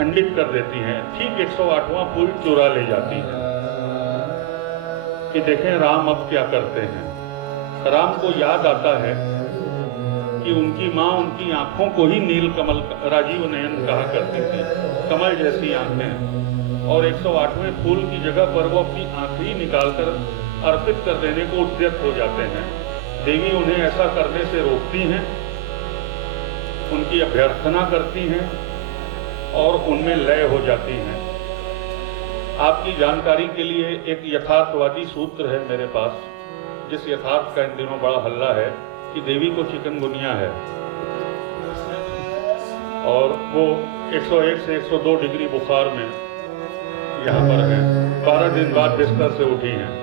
खंडित कर देती हैं। ठीक 108वां फूल चुरा ले जाती हैं कि देखें राम अब क्या करते हैं। राम को याद आता है कि उनकी माँ उनकी आंखों को ही नील कमल राजीव नयन कहा करती थी, कमल जैसी आंखें, और 108वें फूल की जगह पर वो अपनी आंखें ही निकालकर अर्पित कर देने को उद्यत हो जाते हैं। देवी उन्हें ऐसा करने से रोकती हैं, उनकी अभ्यर्थना करती हैं और उनमें लय हो जाती हैं। आपकी जानकारी के लिए एक यथार्थवादी सूत्र है मेरे पास, जिस यथार्थ का इन दिनों बड़ा हल्ला है कि देवी को चिकनगुनिया है और वो 101 से 102 डिग्री बुखार में यहाँ पर है। 12 दिन बाद बिस्तर से उठी हैं।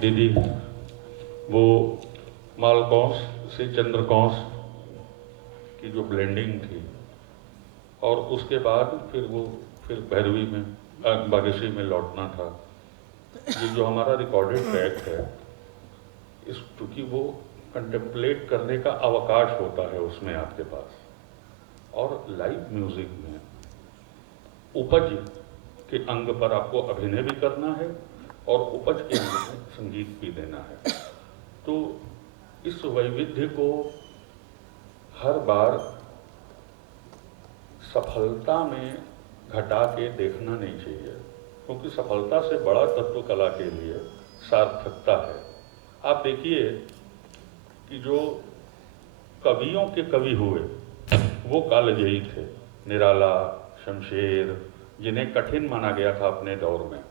दीदी वो मालकौंस से चंद्रकौंस की जो ब्लेंडिंग थी, और उसके बाद फिर भैरवी में बागेश्वरी में लौटना था। ये जो हमारा रिकॉर्डेड ट्रैक है, इस क्योंकि वो कंटेम्पलेट करने का अवकाश होता है उसमें आपके पास, और लाइव म्यूजिक में उपज के अंग पर आपको अभिनय भी करना है और उपज के हमें संगीत भी देना है। तो इस वैविध्य को हर बार सफलता में घटा के देखना नहीं चाहिए, क्योंकि सफलता से बड़ा तत्व कला के लिए सार्थकता है। आप देखिए कि जो कवियों के कवि हुए वो कालजयी थे, निराला, शमशेर, जिन्हें कठिन माना गया था अपने दौर में।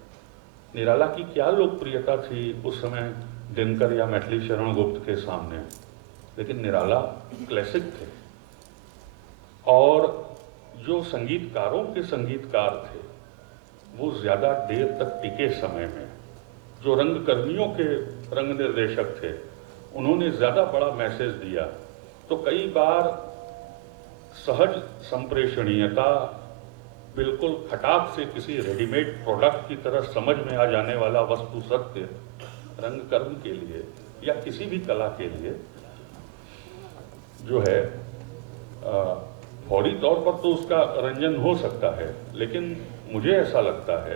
निराला की क्या लोकप्रियता थी उस समय दिनकर या मैथिली शरण गुप्त के सामने, लेकिन निराला क्लासिक थे। और जो संगीतकारों के संगीतकार थे वो ज़्यादा देर तक टिके समय में। जो रंगकर्मियों के रंग निर्देशक थे उन्होंने ज़्यादा बड़ा मैसेज दिया। तो कई बार सहज संप्रेषणीयता बिल्कुल खटाक से किसी रेडीमेड प्रोडक्ट की तरह समझ में आ जाने वाला वस्तु सत्य रंगकर्म के लिए या किसी भी कला के लिए जो है फौरी तौर पर तो उसका रंजन हो सकता है, लेकिन मुझे ऐसा लगता है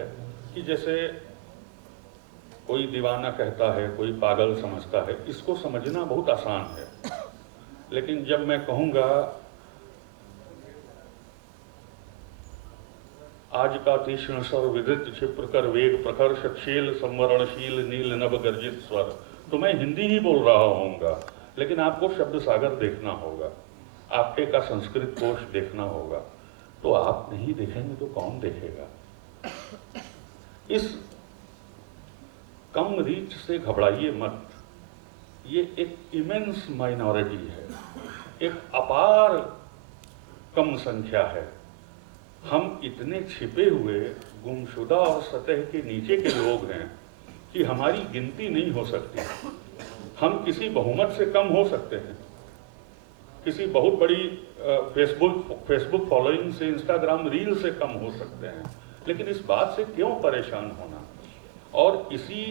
कि जैसे कोई दीवाना कहता है, कोई पागल समझता है, इसको समझना बहुत आसान है। लेकिन जब मैं कहूँगा आज का तीक्ष्ण स्वर विदित क्षिप्र कर वेग प्रखर शक्षेल संवरणशील नील नभ गर्जित स्वर, तो मैं हिंदी ही बोल रहा होऊंगा, लेकिन आपको शब्द सागर देखना होगा, आपके का संस्कृत कोश देखना होगा। तो आप नहीं देखेंगे तो कौन देखेगा? इस कम रीच से घबराइए मत। ये एक इमेंस माइनॉरिटी है, एक अपार कम संख्या है। हम इतने छिपे हुए, गुमशुदा और सतह के नीचे के लोग हैं कि हमारी गिनती नहीं हो सकती। हम किसी बहुमत से कम हो सकते हैं, किसी बहुत बड़ी फेसबुक फॉलोइंग से, इंस्टाग्राम रील से कम हो सकते हैं, लेकिन इस बात से क्यों परेशान होना? और इसी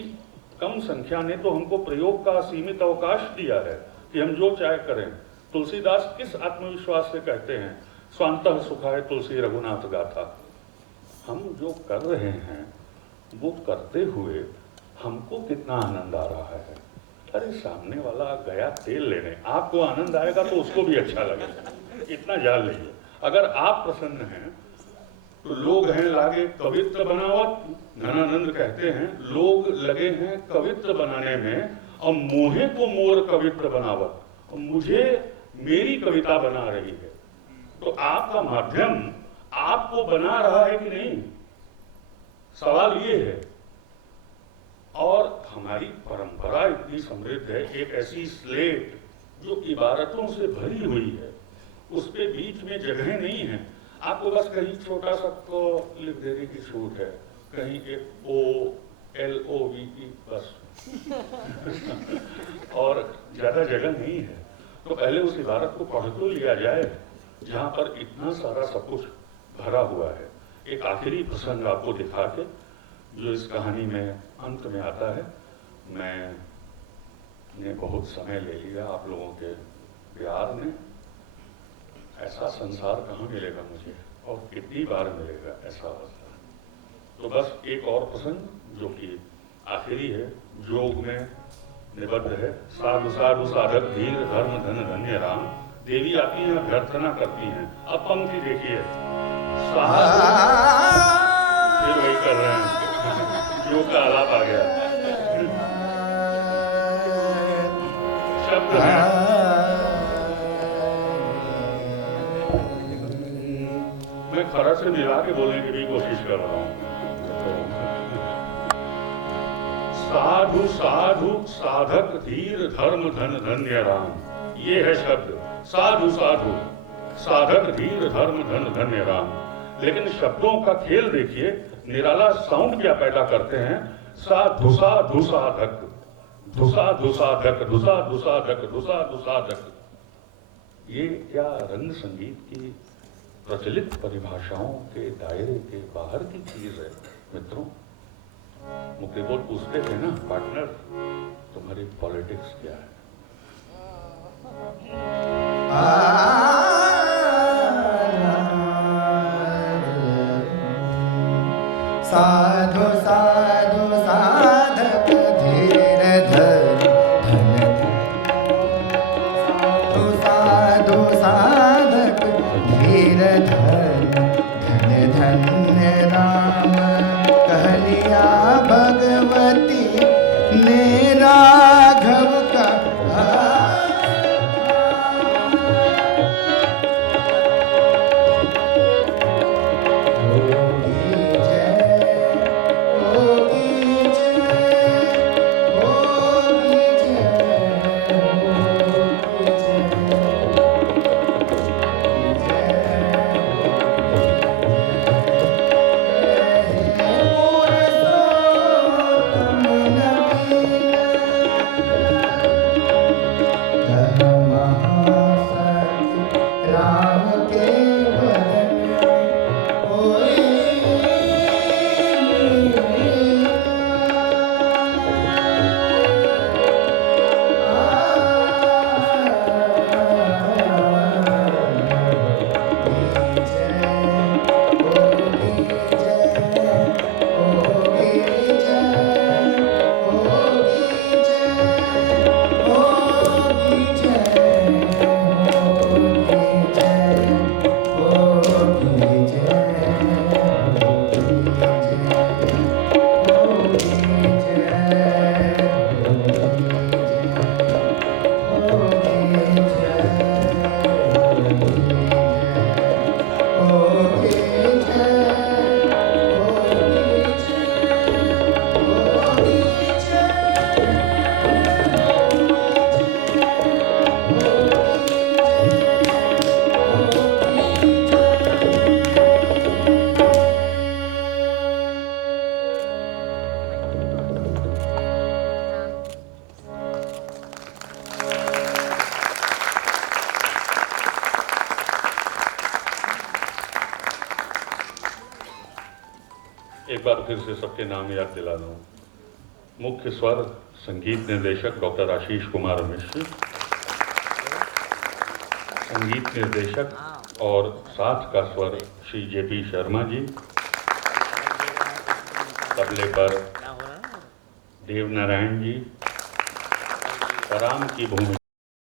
कम संख्या ने तो हमको प्रयोग का सीमित अवकाश दिया है कि हम जो चाहे करें। तुलसीदास किस आत्मविश्वास से कहते हैं, स्वांतः सुखाय तुलसी रघुनाथ गाथा। हम जो कर रहे हैं वो करते हुए हमको कितना आनंद आ रहा है। अरे सामने वाला गया तेल लेने, आपको आनंद आएगा तो उसको भी अच्छा लगेगा, इतना जान लीजिए। अगर आप प्रसन्न हैं तो लोग हैं लागे कवित्र बनावत। घनानंद कहते हैं लोग लगे हैं कवित्र बनाने में, और मोहे को मोर कवित्र बनावत, और मुझे मेरी कविता बना रही है। तो आपका माध्यम आपको बना रहा है कि नहीं, सवाल ये है। और हमारी परंपरा इतनी समृद्ध है, एक ऐसी स्लेट जो इबारतों से भरी हुई है, उस पे बीच में जगह नहीं है। आपको बस कहीं छोटा सा तो लिख देने की छूट है, कहीं एक OLOVE बस और ज्यादा जगह नहीं है। तो पहले उस इबारत को पढ़ तो लिया जाए जहां पर इतना सारा सब कुछ भरा हुआ है। एक आखिरी प्रसंग आपको दिखा के जो इस कहानी में अंत में आता है। मैंने बहुत समय ले लिया आप लोगों के प्यार ने। ऐसा संसार कहाँ मिलेगा मुझे, और कितनी बार मिलेगा ऐसा अवसर। तो बस एक और प्रसंग जो कि आखिरी है, जोग में निबद्ध है। साधु साधु साधक धीर धर्म धन धन्य राम। देवी आती हैं, अभ्यर्थना करती हैं। अब पंक्ति देखिए, फिर वही कर रहे हैं, योग का आलाप आ गया। शब्द है, मैं खरा से मिला के बोलने की भी कोशिश कर रहा हूँ। साधु साधु साधक धीर धर्म धन धन्य राम, ये है शब्द। साधु साधु साधक धीर धर्म धन धन्य राम। लेकिन शब्दों का खेल देखिए, निराला साउंड क्या पैदा करते हैं। साधु साधु साधक, धुसा धुसाधक, धुसा धुसाधक, धुसा धुसाधक। ये क्या रंग संगीत की प्रचलित परिभाषाओं के दायरे के बाहर की चीज है मित्रों। मुक्तिबोध पूछते थे ना, पार्टनर तुम्हारी पॉलिटिक्स क्या है? साधु साधु साधु एक बार फिर से सबके नाम याद दिला दूं। मुख्य स्वर संगीत निर्देशक डॉक्टर आशीष कुमार मिश्र, संगीत निर्देशक और साथ का स्वर श्री जेपी शर्मा जी, तबले पर देवनारायण जी, राम की भूमिका